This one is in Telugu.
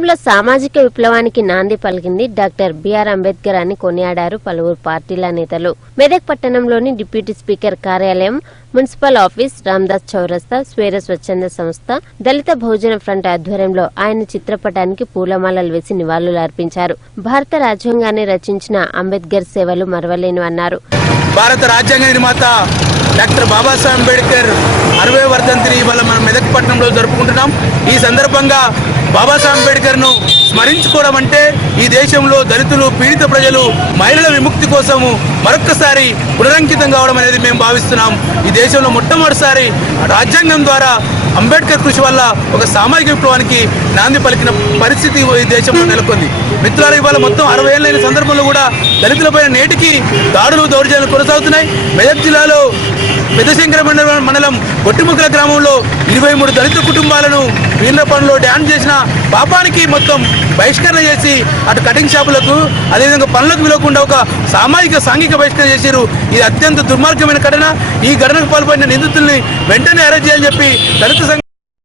దేశంలో సామాజిక విప్లవానికి నాంది పలికింది డాక్టర్ బిఆర్ అంబేద్కర్ అని కొనియాడారు పలువురు పార్టీల నేతలు. మెదక్ పట్టణంలోని డిప్యూటీ స్పీకర్ కార్యాలయం, మున్సిపల్ ఆఫీస్, రామ్దాస్ చౌరస్తా, స్వేర స్వచ్ఛంద సంస్థ, దళిత బహుజన ఫ్రంట్ ఆధ్వర్యంలో ఆయన చిత్రపటానికి పూలమాలలు వేసి నివాళులర్పించారు. భారత రాజ్యాంగాన్ని రచించిన అంబేద్కర్ సేవలు మరవలేనివన్నారు. భారత రాజ్యాంగ నిర్మాత డాక్టర్ బాబాసాహెబ్ అంబేద్కర్ 60వ వర్ధంతిని ఇవాళ మనం మెదక్ పట్టణంలో జరుపుకుంటున్నాం. ఈ సందర్భంగా బాబాసాహెబ్ అంబేద్కర్ను స్మరించుకోవడం అంటే ఈ దేశంలో దళితులు, పీడిత ప్రజలు, మహిళల విముక్తి కోసము మరొక్కసారి పునరంకితం కావడం అనేది మేము భావిస్తున్నాం. ఈ దేశంలో మొట్టమొదటిసారి రాజ్యాంగం ద్వారా అంబేద్కర్ కృషి వల్ల ఒక సామాజిక విప్లవానికి నాంది పలికిన పరిస్థితి ఈ దేశంలో నెలకొంది. మిత్రులారా, ఇవాళ మొత్తం 60 ఏళ్ళైన సందర్భంలో కూడా దళితులపైన నేటికి దాడులు, దౌర్జన్యాలు కొనసాగుతున్నాయి. మెదక్ జిల్లాలో పెద్దశంకర మండలం గొట్టిముక్కల గ్రామంలో 23 దళిత కుటుంబాలను వీళ్ళ పనుల్లో డ్యాన్స్ చేసిన పాపానికి మొత్తం బహిష్కరణ చేసి అటు కటింగ్ షాపులకు, అదేవిధంగా పనులకు విలవకుండా ఒక సాంఘిక బహిష్కరణ చేశారు. ఇది అత్యంత దుర్మార్గమైన ఘటన. ఈ ఘటనకు పాల్పడిన నిందితుల్ని వెంటనే అరెస్ట్ చేయాలని చెప్పి దళిత